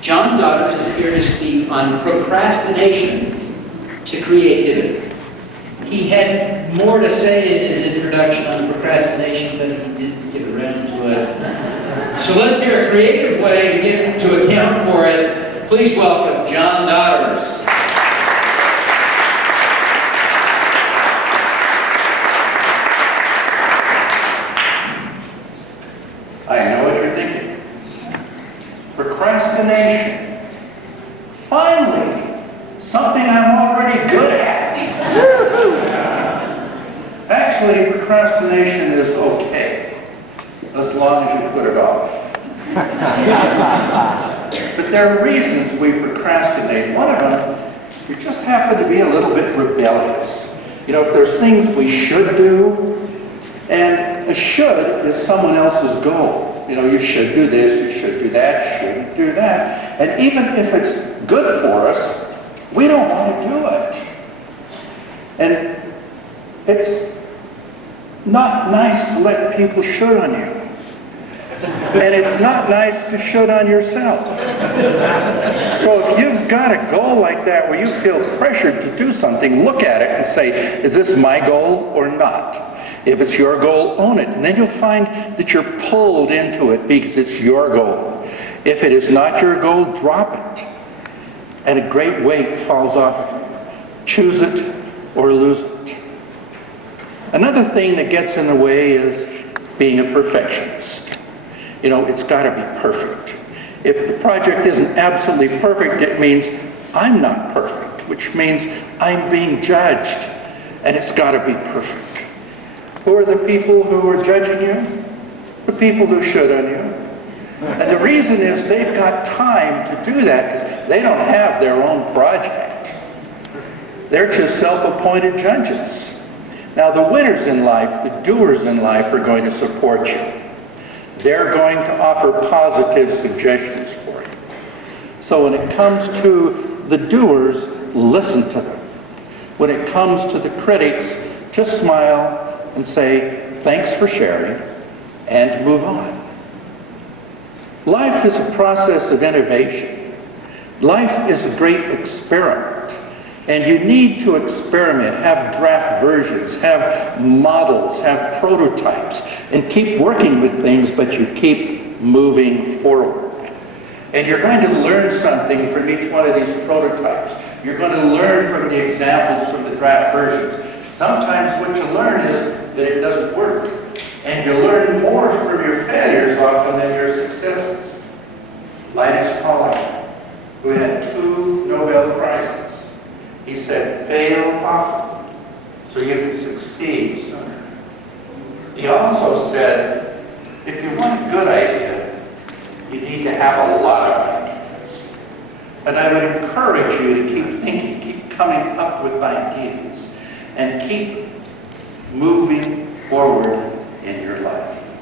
John Daughters is here to speak on procrastination to creativity. He had more to say in his introduction on procrastination, but he didn't get around to it. So let's hear a creative way to get to account for it. Please welcome John Daughters. I know what you're thinking. Procrastination. Finally, something I'm already good at. Actually, procrastination is okay, as long as you put it off. But there are reasons we procrastinate. One of them is we just happen to be a little bit rebellious. You know, if there's things we should do, and a should is someone else's goal. You know, you should do this, you should do that, you shouldn't do that. And even if it's good for us, we don't want to do it. And it's not nice to let people should on you. And it's not nice to should on yourself. So if you've got a goal like that where you feel pressured to do something, look at it and say, is this my goal or not? If it's your goal, own it. And then you'll find that you're pulled into it because it's your goal. If it is not your goal, drop it. And a great weight falls off of you. Choose it or lose it. Another thing that gets in the way is being a perfectionist. You know, it's got to be perfect. If the project isn't absolutely perfect, it means I'm not perfect, which means I'm being judged, and it's got to be perfect. Who are the people who are judging you? The people who should on you. And the reason is they've got time to do that because they don't have their own project. They're just self-appointed judges. Now the winners in life, the doers in life, are going to support you. They're going to offer positive suggestions for you. So when it comes to the doers, listen to them. When it comes to the critics, just smile and say, thanks for sharing, and move on. Life is a process of innovation. Life is a great experiment. And you need to experiment, have draft versions, have models, have prototypes, and keep working with things, but you keep moving forward. And you're going to learn something from each one of these prototypes. You're going to learn from the examples from the draft versions. Sometimes what you learn is that it doesn't work. And you learn more from your failures often than your successes. Linus Pauling, who had 2 Nobel Prizes, he said, fail often so you can succeed sooner. He also said, if you want a good idea, you need to have a lot of ideas. And I would encourage you to keep thinking, keep coming up with ideas, and keep moving forward in your life.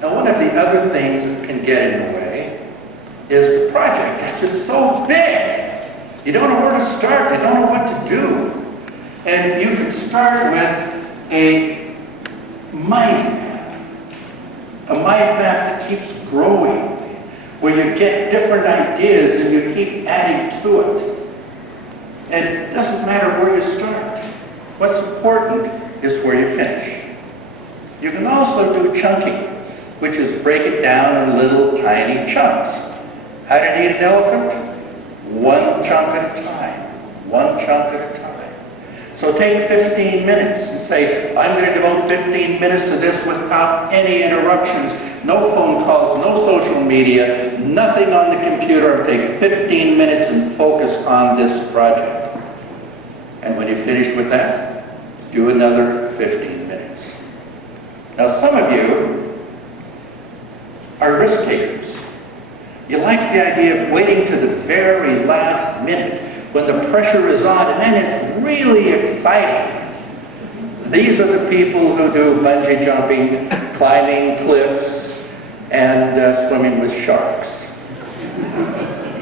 Now, one of the other things that can get in the way is the project is just so big. You don't know where to start, you don't know what to do. And you can start with a mind map. A mind map that keeps growing, where you get different ideas and you keep adding to it. And it doesn't matter where you start. What's important is where you finish. You can also do chunking, which is break it down in little tiny chunks. How do you eat an elephant? One chunk at a time. One chunk at a time. So take 15 minutes and say, I'm going to devote 15 minutes to this without any interruptions. No phone calls, no social media, nothing on the computer. I'm going to take 15 minutes and focus on this project. And when you're finished with that, do another 15 minutes. Now some of you are risk takers. You like the idea of waiting to the very last minute when the pressure is on, and then it's really exciting. These are the people who do bungee jumping, climbing cliffs, and swimming with sharks.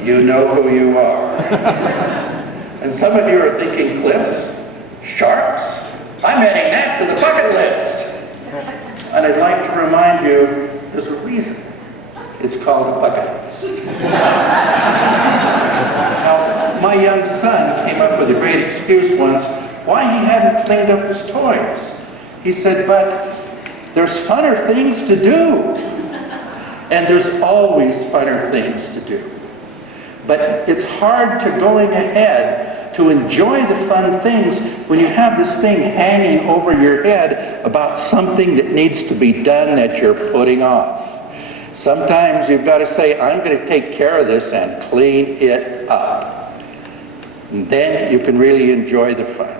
You know who you are. And some of you are thinking, cliffs? Sharks? I'm adding that to the bucket list. And I'd like to remind you, there's a reason. It's called a bucket list. Now, my young son came up with a great excuse once why he hadn't cleaned up his toys. He said, but there's funner things to do. And there's always funner things to do. But it's hard to going ahead to enjoy the fun things when you have this thing hanging over your head about something that needs to be done that you're putting off. Sometimes you've got to say, I'm going to take care of this and clean it up. And then you can really enjoy the fun.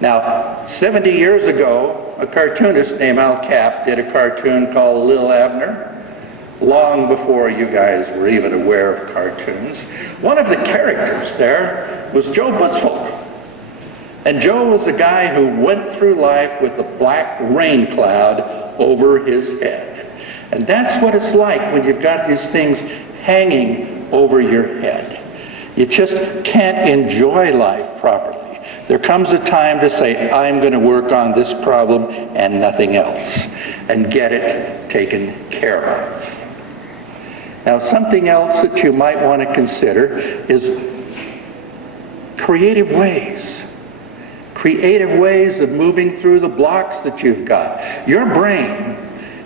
Now, 70 years ago, a cartoonist named Al Cap did a cartoon called Lil Abner. Long before you guys were even aware of cartoons. One of the characters there was Joe Buzzford. And Joe was a guy who went through life with a black rain cloud over his head. And that's what it's like when you've got these things hanging over your head. You just can't enjoy life properly. There comes a time to say, I'm going to work on this problem and nothing else, and get it taken care of. Now, something else that you might want to consider is creative ways. Creative ways of moving through the blocks that you've got. Your brain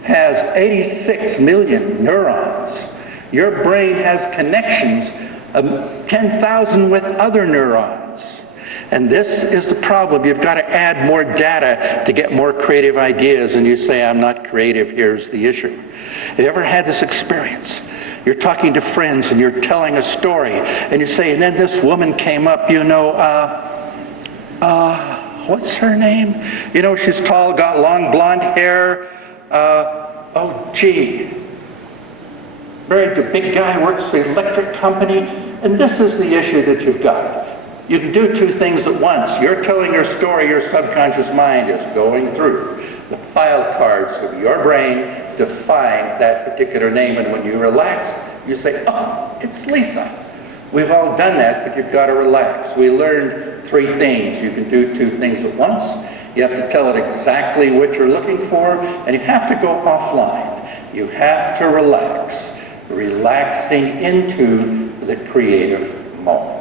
has 86 million neurons. Your brain has connections of 10,000 with other neurons. And this is the problem. You've got to add more data to get more creative ideas, and you say, I'm not creative, here's the issue. Have you ever had this experience? You're talking to friends and you're telling a story, and you say, and then this woman came up, what's her name? You know, she's tall, got long blonde hair. Married to a big guy, works for the electric company, and this is the issue that you've got. You can do two things at once. You're telling your story, your subconscious mind is going through the file cards of your brain to find that particular name, and when you relax, you say, oh, it's Lisa. We've all done that, but you've got to relax. We learned three things. You can do two things at once. You have to tell it exactly what you're looking for, and you have to go offline. You have to relax. Relaxing into the creative moment.